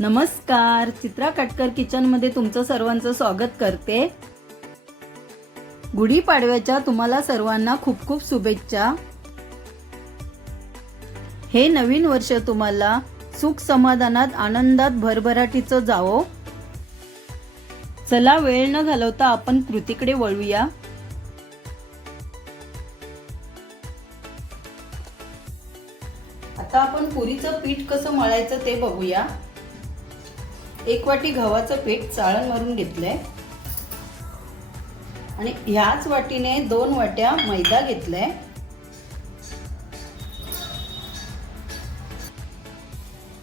नमस्कार चित्रा कटकर किचनमध्ये तुमचं सर्वांचं स्वागत करते. गुढीपाडव्याच्या तुम्हाला सर्वांना खूप खूप शुभेच्छा. हे नवीन वर्ष तुम्हाला सुख समाधानात आनंदात भरभराटीचं जावो. चला वेळ न घालवता आपण कृतीकडे वळूया. आता आपण पुरीचं पीठ कसं मळायचं ते बघूया. एक वाटी गव्हाचं पीठ चाळण मारून घेतलंय. आणि ह्याच वाटीने दोन वाट्या मैदा घेतलाय.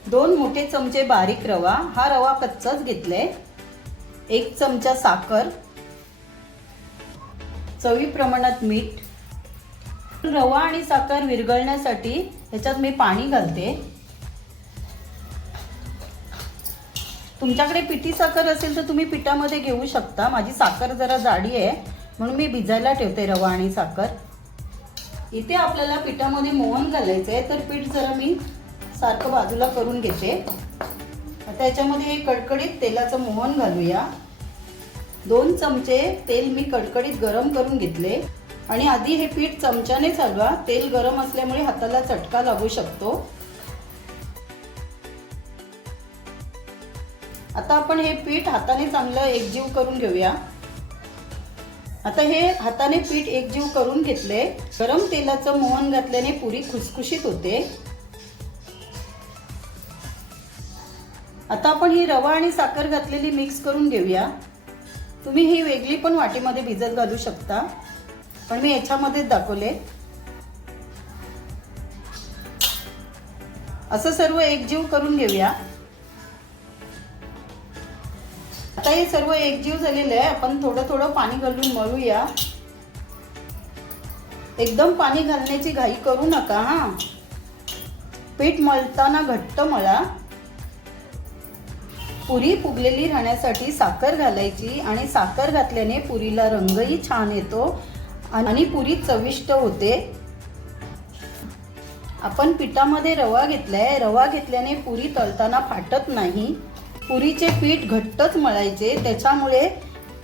दोन मोठे चमचे बारीक रवा हा रवा कच्चाच घेतलाय. एक चमचा साखर चवी प्रमाणात मीठ. रवा आणि साखर विरघळण्यासाठी ह्याच्यात मी पाणी घालते. तुमच्याकडे पिठी साखर असेल तर तुम्ही पिठामध्ये घेऊ शकता. माझी साखर जरा जाडी आहे म्हणून मी भिजायला ठेवते रवा आणि साखर. इथे आपल्याला पिठामध्ये मोहन घालायचं आहे तर पीठ जरा मी सारखं बाजूला करून घेते. आता याच्यामध्ये हे कडकडीत तेलाचं मोहन घालूया. दोन चमचे तेल मी कडकडीत गरम करून घेतले. आणि आधी हे पीठ चमच्याने चालवा तेल गरम असल्यामुळे हाताला चटका लागू शकतो. आता आपण हे पीठ हाताने चांगलं एकजीव करून घेऊया. आता हे हाताने पीठ एकजीव करून घेतले. गरम तेलाचं मोहन घातल्याने पुरी खुसखुशीत होते. आता आपण ही रवा आणि साखर घातलेली मिक्स करून घेऊया. तुम्ही ही वेगळी पण वाटीमध्ये भिजत घालू शकता. पण मी याच्यामध्येच दाखवले. असं सर्व एकजीव करून घेऊया. आता हे सर्व एकजीव झालेलं आहे. आपण थोडं थोडं पाणी घालून मळूया. एकदम पाणी घालण्याची घाई करू नका हा. पीठ मळताना घट्ट मळा. पुरी फुगलेली राहण्यासाठी साखर घालायची आणि साखर घातल्याने पुरीला रंगही छान येतो आणि पुरी चविष्ट होते. आपण पिठामध्ये रवा घेतलाय. रवा घेतल्याने पुरी तळताना फाटत नाही. पुरीचे पीठ घट्टच मळायचे त्याच्यामुळे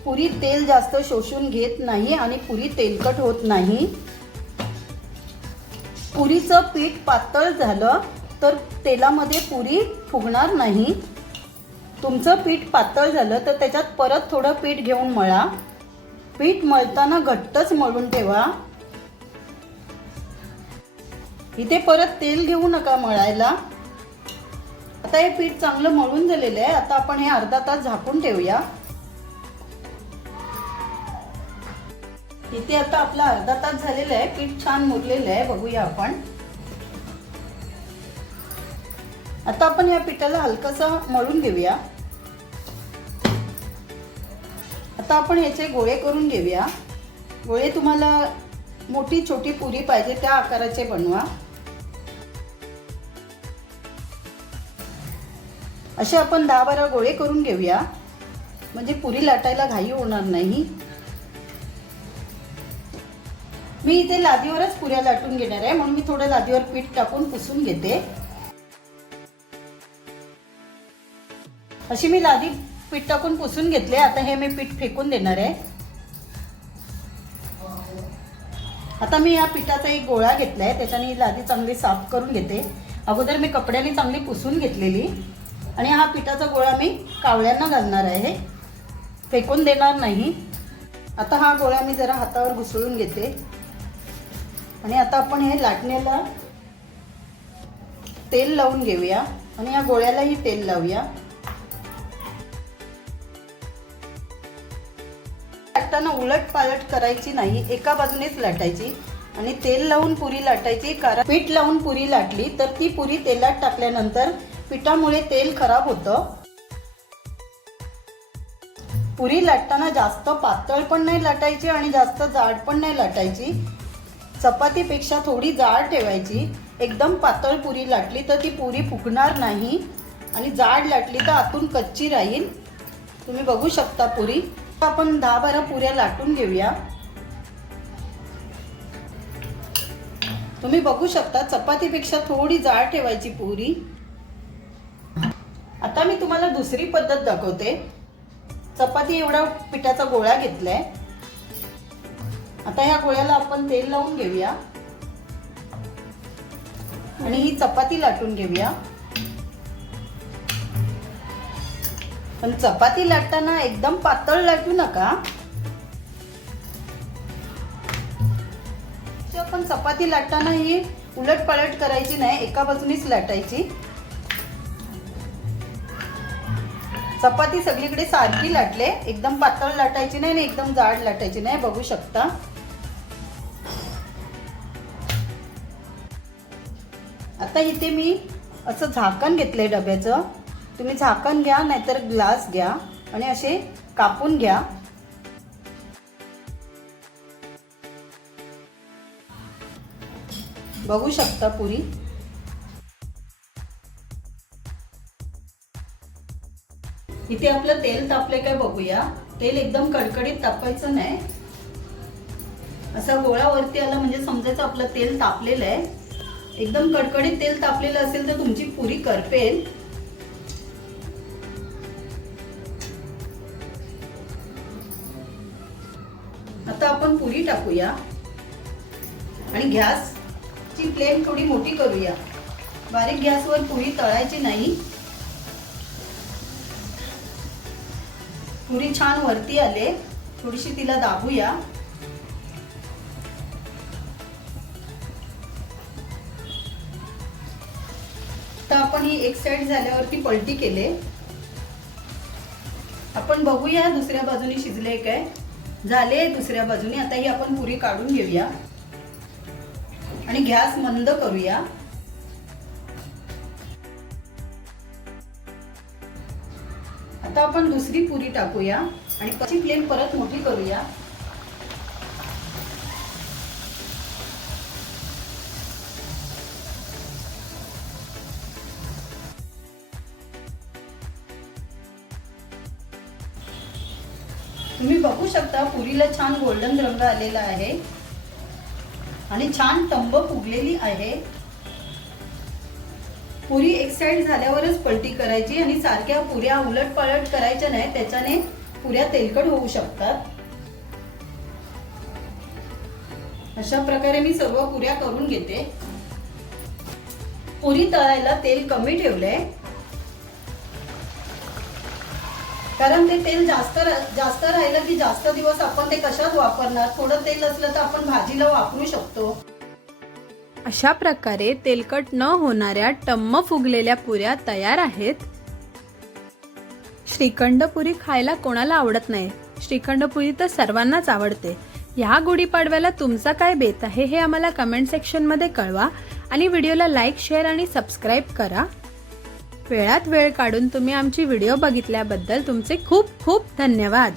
पुरी तेल जास्त शोषून घेत नाही आणि पुरी तेलकट होत नाही. पुरीचं पीठ पातळ झालं तर तेलामध्ये पुरी फुगणार नाही. तुमचं पीठ पातळ झालं तर त्याच्यात परत थोडं पीठ घेऊन मळा. पीठ मळताना घट्टच मळून ठेवा. इथे परत तेल घेऊ नका मळायला. आता हे पीठ चांगलं मळून झालेलं आहे. आता आपण हे अर्धा तास झाकून ठेवूया. इथे आता आपला अर्धा तास झालेला आहे. पीठ छान मुरलेलं आहे. बघूया आपण. आता आपण या पिठाला हलकसं मळून घेऊया. आता आपण याचे गोळे करून घेऊया. गोळे तुम्हाला मोठी छोटी पुरी पाहिजे त्या आकाराचे बनवा. असे आपण दहा बारा गोळे करून घेऊया. म्हणजे पुरी लाटायला घाई होणार नाही. मी इथे लादीवरच पुऱ्या लाटून घेणार आहे. म्हणून मी थोडं लादीवर पीठ टाकून पुसून घेते. अशी मी लादी पीठ टाकून पुसून घेतले. आता हे मी पीठ फेकून देणार आहे. आता मी या पिठाचा एक गोळा घेतला आहे त्याच्याने लादी चांगली साफ करून घेते. अगोदर मी कपड्याने चांगली पुसून घेतलेली. आणि हा पिठाचा गोळा मी कावळ्यांना घालणार आहे. फेकून देणार नाही. आता हा गोळा मी जरा हातावर घुसळून घेते. आणि आता आपण हे लाटण्याला तेल लावून घेऊया. आणि या गोळ्यालाही तेल लावूया. लाटताना उलट पालट करायची नाही एका बाजूनेच लाटायची. आणि तेल लावून पुरी लाटायची कारण पीठ लावून पुरी लाटली तर ती पुरी तेलात टाकल्यानंतर पिठामुळे तेल खराब होतं. पुरी लाटताना जास्त पातळ पण नाही लाटायची आणि जास्त जाड पण नाही लाटायची. चपातीपेक्षा थोडी जाड ठेवायची. एकदम पातळ पुरी लाटली तर ती पुरी फुगणार नाही. आणि जाड लाटली तर आतून कच्ची राहील. तुम्ही बघू शकता पुरी. आपण दहा बारा पुऱ्या लाटून घेऊया. तुम्ही बघू शकता चपातीपेक्षा थोडी जाड ठेवायची पुरी. तुम्हाला दुसरी पद्धत दाखवते. चपाती एवढा पिठाचा गोळा घेतलाय. आता ह्या गोळ्याला आपण तेल लावून घेऊया. आणि ही चपाती लाटून घेऊया. पण चपाती लाटताना एकदम पातळ लाटू नका. आपण चपाती लाटताना ही उलट पलट करायची नाही एका बाजूनीच लाटायची. चपाती सगळीकडे सारखी लाटले. एकदम पातळ लाटायची नाही आणि एकदम जाड लाटायची नाही. बघू शकता. आता इथे मी असं झाकण घेतलंय डब्याचं. तुम्ही झाकण घ्या नाहीतर ग्लास घ्या आणि असे कापून घ्या. बघू शकता पुरी. इथे आपलं तेल तापले काय बघूया. तेल एकदम कडकडीत तापायचं नाही. असा गोळा वरती आला म्हणजे समजायचं आपलं तेल तापलेलं आहे. एकदम कडकडीत तेल तापलेलं असेल तर तुमची पुरी करपेल. आता आपण पुरी टाकूया. आणि गॅसची फ्लेम थोडी मोठी करूया. बारीक गॅसवर पुरी तळायची नाही. पुरी छान वरती आले. थोडीशी तिला दाबूया. तर आपण ही एक साइड झाल्यावरती पलटी केले. आपण बघूया दुसऱ्या बाजूने शिजले काय. झाले दुसऱ्या बाजूने. आता ही आपण पुरी काढून घेऊया. आणि गॅस मंद करूया. आता आपण दुसरी पुरी टाकूया आणि पची फ्लेम परत मोठी करूया. तुम्ही बघू शकता पुरीला छान गोल्डन रंग आलेला आहे. आणि छान तंब फुगलेली आहे. पुरी एक झाल्यावरच पलटी करायची आणि सारख्या पुऱ्या उलट पलट करायच्या नाही त्याच्याने पुऱ्या तेलकट होऊ शकतात. अशा प्रकारे मी सर्व पुऱ्या करून घेते. पुरी तळायला तेल कमी ठेवलंय कारण ते तेल जास्त जास्त राहिलं की जास्त दिवस आपण ते कशात वापरणार? थोडं तेल असलं तर आपण भाजीला वापरू शकतो. अशा प्रकारे तेलकट न होणाऱ्या टम्म फुगलेल्या पुऱ्या तयार आहेत. श्रीखंड पुरी खायला कोणाला आवडत नाही? श्रीखंड पुरी तर सर्वांनाच आवडते. ह्या गुढीपाडव्याला तुमचा काय बेत आहे हे आम्हाला कमेंट सेक्शनमध्ये कळवा आणि व्हिडिओला लाईक शेअर आणि सबस्क्राईब करा. वेळात वेळ काढून तुम्ही आमची व्हिडिओ बघितल्याबद्दल तुमचे खूप खूप धन्यवाद.